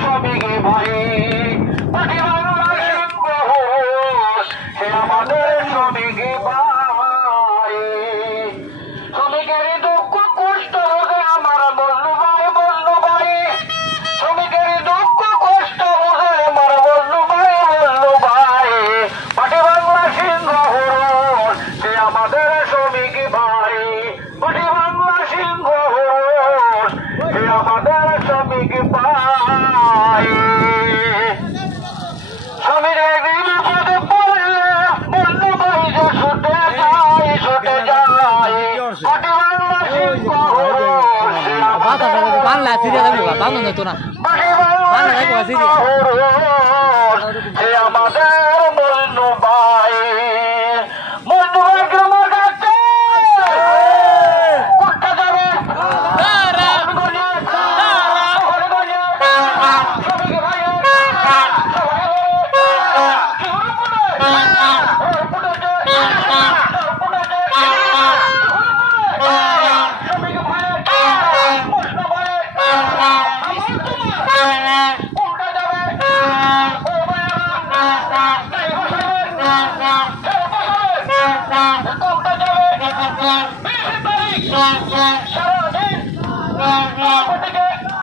শ্রমিক ভাই পাটি বাংলা সিংহ সে আমাদের শ্রমিক ভাই শ্রমিকের দুঃখ কষ্ট হবে আমার বন্ধু ভাই শ্রমিকের দুঃখ কষ্ট হবে আমার বন্ধু ভাই পাটি বাংলা সিংহ সে আমাদের শ্রমিক ভাই পাটি বাংলা সিংহ সে আমাদের শ্রমিক ভাই শ্রমিকের বিপদে পড়লে বন্ধু ভাই যে ছুটে যায় পাটি বাংলা সিংহ বাংলা সিরিয়া যাবো বাংলা যেত না বাংলা যাবো সিরিয়া সে আমাদের বন্ধু ভাই গ্রামের কাছে কোনটা যাবে সারাদিন